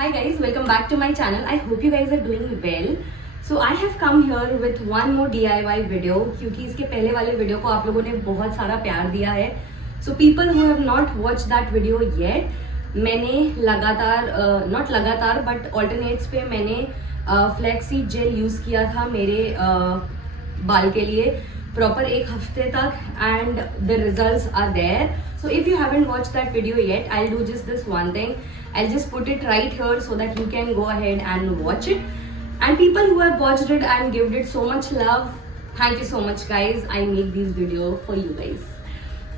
Hi guys, welcome back to my channel. I hope you guys are doing well. So I have come here with one more DIY video क्योंकि इसके पहले वाले video को आप लोगों ने बहुत सारा प्यार दिया है. So people who have not watched that video yet, मैंने not लगातार but alternates पे मैंने फ्लैक्सीड जेल यूज़ किया था मेरे बाल के लिए प्रॉपर एक हफ्ते तक and the results are there. So if you haven't watched that video yet, I'll do just this one thing. I'll just put it right here so that you can go ahead and watch it. And people who have watched it and given it so much love, thank you so much guys. I make these videos for you guys.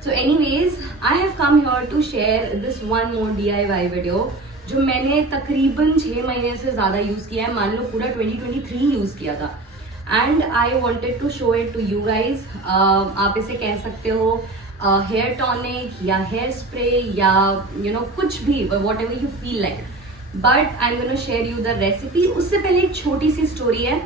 So anyways, I have come here to share this one more DIY video जो मैंने तकरीबन 6 महीने से ज़्यादा use किया है. मान लो पूरा 2023 यूज़ किया था. And I wanted to show it to you guys. आप इसे कह सकते हो हेयर टॉनिक या हेयर स्प्रे या कुछ भी, whatever you feel like. But I am gonna share you the recipe. उससे पहले एक छोटी सी स्टोरी है.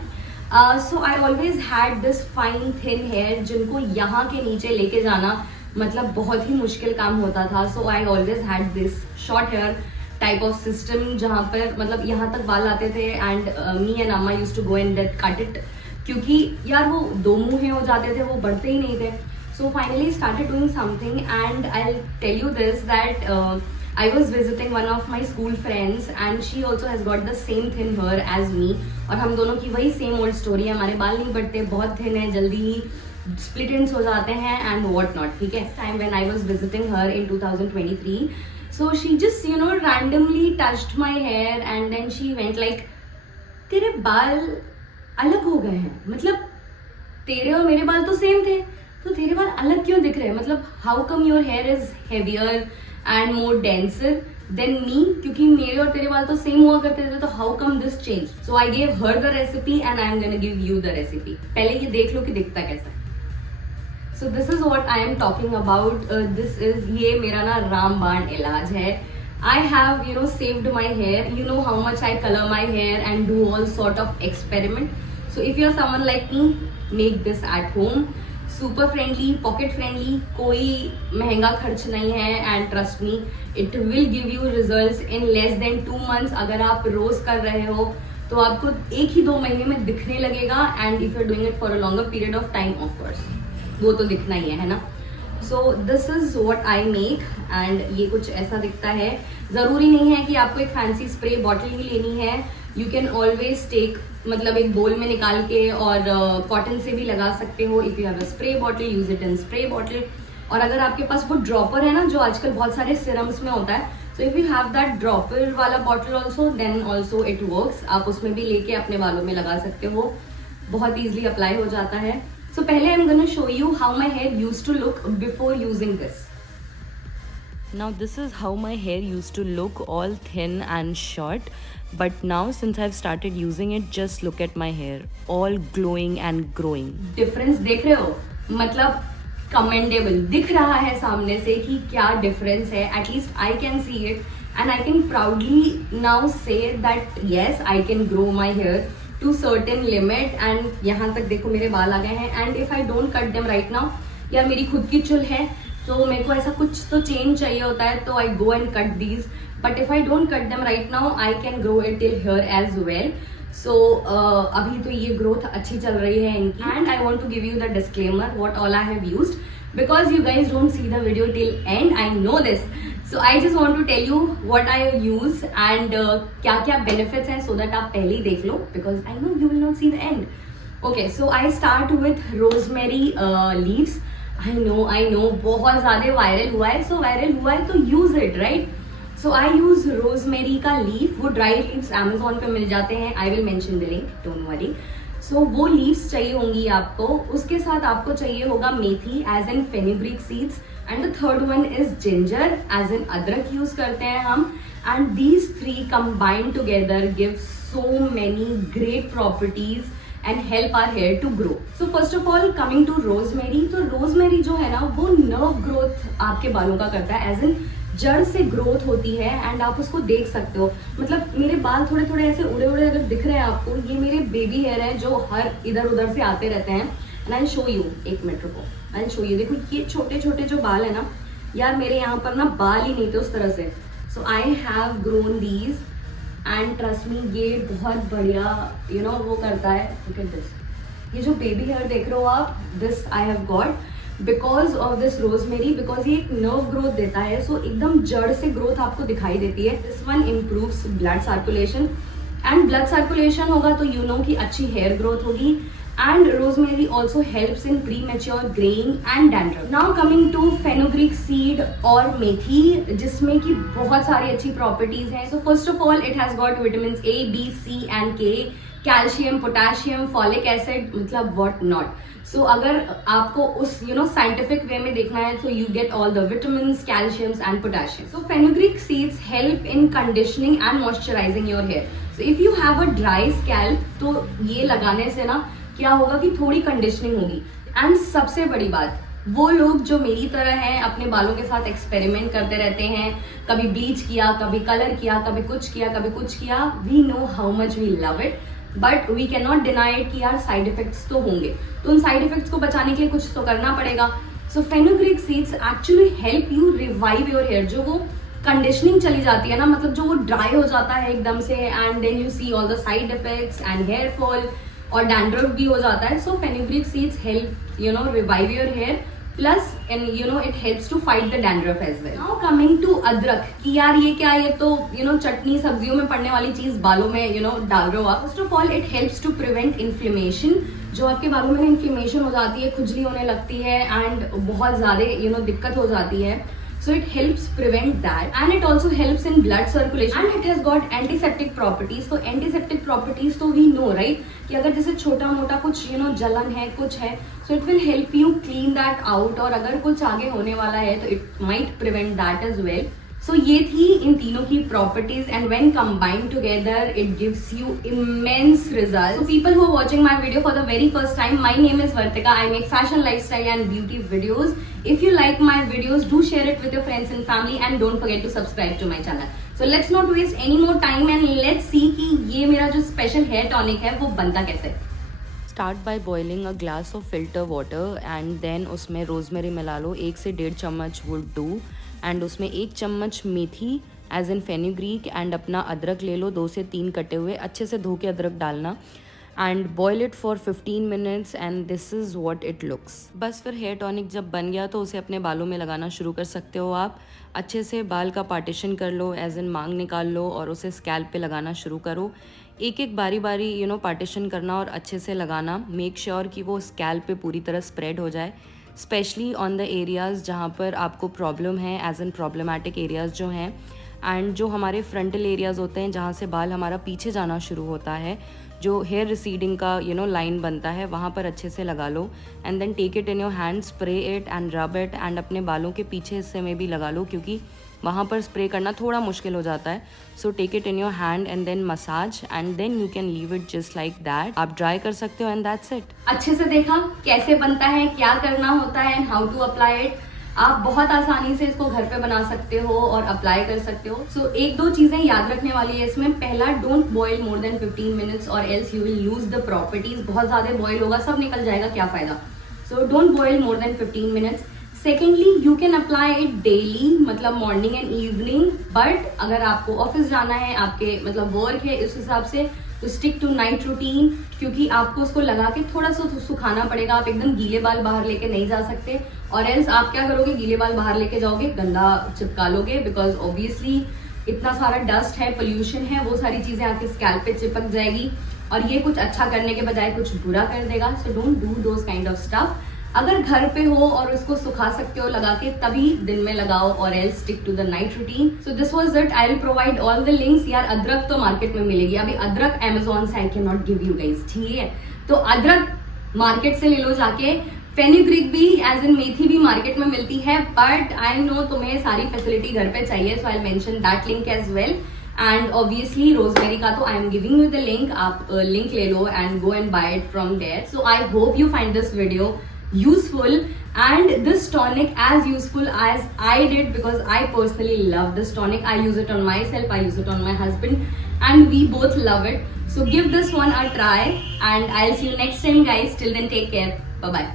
So I always had this fine thin hair जिनको यहाँ के नीचे लेके जाना मतलब बहुत ही मुश्किल काम होता था. So I always had this short hair type of system जहाँ पर मतलब यहाँ तक बाल आते थे. एंड मी एंड अम्मा use to go and cut it क्योंकि यार वो दो मुँहे हो जाते थे, वो बढ़ते ही नहीं थे. So finally started doing something and I tell you this that I was visiting one of my school friends and she also has got the same thin hair as me. और हम दोनों की वही सेम ओल्ड स्टोरी है. हमारे बाल नहीं बढ़ते, बहुत थिन है, जल्दी ही स्प्लिट एंड्स हो जाते हैं एंड वॉट नॉट. ठीक है. Time when I was visiting her in 2023. So she just randomly touched my hair and then she went like, तेरे बाल अलग हो गए हैं. मतलब तेरे और मेरे बाल तो सेम थे, तो तेरे बाल अलग क्यों दिख रहे हैं? मतलब how come your here is heavier and more denser than me. क्योंकि मेरे और तेरे बाल तो सेम हुआ करते थे, तो how come this change. So I gave her the recipe and I am gonna give you the recipe. पहले ये देख लो कि दिखता कैसा है. So this is what I am talking about. This is ये मेरा ना रामबाण इलाज है. I have saved my hair. You know how much I color my hair and do all sort of experiment. So if you are someone like me, make this at home. Super friendly, pocket friendly. कोई महंगा खर्च नहीं है and trust me, it will give you results in less than 2 months. अगर आप रोज कर रहे हो तो आपको 1 ही 2 महीने में दिखने लगेगा. And if you are doing it for a longer period of time, of course, वो तो दिखना ही है ना. So this is what I make and ये कुछ ऐसा दिखता है. ज़रूरी नहीं है कि आपको एक फैंसी स्प्रे बॉटल ही लेनी है. यू कैन ऑलवेज टेक मतलब एक बोल में निकाल के और कॉटन से भी लगा सकते हो. If you have a spray bottle, use it in spray bottle. और अगर आपके पास वो ड्रॉपर है ना जो आजकल बहुत सारे सिरम्स में होता है, so if you have that dropper वाला bottle also then also it works. आप उसमें भी लेके अपने बालों में लगा सकते हो. बहुत ईजिली अप्लाई हो जाता है. So पहले I'm gonna show you how my hair used to look before using this. Now this is how my hair used to look, all thin and short. But now since I've started using it, just look at my hair, all glowing and growing. Difference देख रहे हो? मतलब commendable दिख रहा है सामने से कि क्या difference है. At least I can see it and I can proudly now say that yes, I can grow my hair to certain limit. and यहाँ तक देखो मेरे बाल आ गए हैं. and if I don't cut them right now, यार मेरी खुद की चुल है तो मेरे को ऐसा कुछ तो चेंज चाहिए होता है, तो I go and cut these. but if I don't cut them right now, I can grow it till here as well. so अभी तो ये growth अच्छी चल रही है इनकी. and I want to give you the disclaimer what all I have used because you guys don't see the video till end. I know this. So I just want to tell you what I use and क्या क्या benefits हैं so that आप पहले ही देख लो because I know you will not see the end. Okay, so I start with rosemary leaves. I know बहुत ज़्यादा viral हुआ है. So वायरल हुआ है तो use it, right? So I use rosemary का leaf. वो dry leaves Amazon पे मिल जाते हैं. I will mention the link, don't worry. So वो leaves चाहिए होंगी आपको. उसके साथ आपको चाहिए होगा मेथी as in fenugreek seeds. And the third one is ginger as in अदरक यूज करते हैं हम. And these 3 combined together give so many great properties and help our hair to grow. So first of all coming to rosemary, तो rosemary जो है ना वो nerve growth आपके बालों का करता है. as in जड़ से ग्रोथ होती है एंड आप उसको देख सकते हो. मतलब मेरे बाल थोड़े थोड़े ऐसे उड़े उड़े अगर दिख रहे हैं आपको, ये मेरे बेबी हेयर है जो हर इधर उधर से आते रहते हैं. एंड आई शो यू, एक मिनट रुको, आई शो यू. देखो ये छोटे छोटे जो बाल है ना यार, मेरे यहाँ पर ना बाल ही नहीं थे उस तरह से. So I have grown these and trust me ये बहुत बढ़िया वो करता है. लुक एट दिस, ये जो बेबी हेयर देख रहे हो आप, this I have got because of this rosemary, because ये एक नर्व ग्रोथ देता है. सो एकदम जड़ से ग्रोथ आपको दिखाई देती है. This one improves blood circulation, and blood circulation होगा तो यू नो कि अच्छी हेयर ग्रोथ होगी. And rosemary also helps in premature graying and dandruff. Now coming to fenugreek seed और मेथी, जिसमें कि बहुत सारी अच्छी प्रॉपर्टीज हैं. So first of all, it has got vitamins A, B, C and K, calcium, potassium, folic acid, मतलब what not. सो अगर आपको उस साइंटिफिक वे में देखना है, so you get all the vitamins, calciums and potassium. So fenugreek seeds help in conditioning and moisturizing your hair. So if you have a dry scalp, तो ये लगाने से ना क्या होगा कि थोड़ी कंडीशनिंग होगी. एंड सबसे बड़ी बात, वो लोग जो मेरी तरह हैं, अपने बालों के साथ एक्सपेरिमेंट करते रहते हैं, कभी ब्लीच किया, कभी कलर किया, कभी कुछ किया, कभी कुछ किया, we know how much we love it, but we can not deny it कि यार साइड इफेक्ट्स तो होंगे. तो उन साइड इफेक्ट्स को बचाने के लिए कुछ तो करना पड़ेगा. So fenugreek seeds actually help you revive your hair. जो वो कंडीशनिंग चली जाती है ना, मतलब जो वो ड्राई हो जाता है एकदम से, and then you see all the side effects and hair fall और डैंड्रफ भी हो जाता है. So fenugreek seeds help revive your hair, plus and it helps to fight the dandruff as well. Now coming to अदरक, कि यार ये क्या, ये तो चटनी सब्जियों में पड़ने वाली चीज बालों में डाल रहे हो आप. First of all it helps to prevent inflammation. जो आपके बालों में इन्फ्लेमेशन हो जाती है, खुजली होने लगती है एंड बहुत ज्यादा दिक्कत हो जाती है. So it helps prevent that, and it also helps in blood circulation, and it has got antiseptic properties. So antiseptic properties तो we know right कि अगर जैसे छोटा मोटा कुछ जलन है, कुछ है, so it will help you clean that out. और अगर कुछ आगे होने वाला है तो it might prevent that as well. So ये थी इन तीनों की properties, and when combined together it gives you immense results. So people who are watching my video for the very first time, my name is Vartika. I make fashion, lifestyle and beauty videos. If you like my videos, do share it with your friends and family, and don't forget to subscribe to my channel. So let's not waste any more time and let's see कि ये मेरा जो special hair tonic है वो बनता कैसे. Start by boiling a glass of filter water, and then उसमें rosemary मिला लो. 1 से 1.5 चम्मच वुड डू, एंड उसमें 1 चम्मच मेथी एज इन फेनुग्रीक, एंड अपना अदरक ले लो, 2 से 3 कटे हुए, अच्छे से धो के अदरक डालना, and boil it for 15 minutes, and this is what it looks. बस फिर हेयर टॉनिक जब बन गया तो उसे अपने बालों में लगाना शुरू कर सकते हो आप. अच्छे से बाल का पार्टीशन कर लो, एज इन मांग निकाल लो और उसे स्कैल्प पे लगाना शुरू करो. एक एक बारी बारी पार्टीशन करना और अच्छे से लगाना. मेक श्योर कि वो स्कैल्प पे पूरी तरह स्प्रेड हो जाए, स्पेशली ऑन द एरियाज़ जहाँ पर आपको प्रॉब्लम है, एज इन प्रॉब्लमेटिक एरियाज़ जो हैं, एंड जो हमारे फ्रंटल एरियाज़ होते हैं जहाँ से बाल हमारा पीछे जाना शुरू होता है, जो हेयर रिसीडिंग का लाइन बनता है, वहाँ पर अच्छे से लगा लो. And then take it in your hand, spray it and rub it, and अपने बालों के पीछे हिस्से में भी लगा लो, क्योंकि वहाँ पर स्प्रे करना थोड़ा मुश्किल हो जाता है. So take it in your hand and then massage, and then you can leave it just like that. आप ड्राई कर सकते हो एंड दैट्स इट. अच्छे से देखा कैसे बनता है, क्या करना होता है and how to apply it. आप बहुत आसानी से इसको घर पे बना सकते हो और अप्लाई कर सकते हो. सो 1-2 चीजें याद रखने वाली है इसमें. पहला, don't boil more than 15 minutes और else you will lose the properties. बहुत ज्यादा बॉयल होगा, सब निकल जाएगा, क्या फायदा. So don't boil more than 15 minutes. Secondly, you can apply it daily, मतलब मॉर्निंग एंड इवनिंग, बट अगर आपको ऑफिस जाना है, आपके मतलब वर्क है, इस हिसाब से तो स्टिक टू नाइट रूटीन, क्योंकि आपको उसको लगा के थोड़ा सा सुखाना पड़ेगा. आप एकदम गीले बाल बाहर लेके नहीं जा सकते, और एल्स आप क्या करोगे, गीले बाल बाहर लेके जाओगे, गंदा चिपका लोगे, बिकॉज ऑब्वियसली इतना सारा डस्ट है, पोल्यूशन है, वो सारी चीजें आपके स्कैल्प पे चिपक जाएगी और ये कुछ अच्छा करने के बजाय कुछ बुरा कर देगा. So don't do those kind of stuff. अगर घर पे हो और उसको सुखा सकते हो लगा के, तभी दिन में लगाओ, और else stick to the night routine. So this was it. I will provide all the links. यार अदरक तो मार्केट में मिलेगी, अभी अदरक अमेजोन से I can not give you guys, ठीक है. तो अदरक मार्केट से ले लो जाके. फेनुग्रीक भी एज इन मेथी भी मार्केट में मिलती है, बट आई नो तुम्हें सारी फैसिलिटी घर पे चाहिए, so I mention that link as well. And obviously rosemary का तो I am giving you the link, आप लिंक ले लो and go and buy it from there. So I hope you find this video useful and this tonic as useful as I did, because I personally love this tonic. I use it on myself, I use it on my husband, and we both love it. So give this one a try, and I'll see you next time guys. Till then, take care. Bye bye.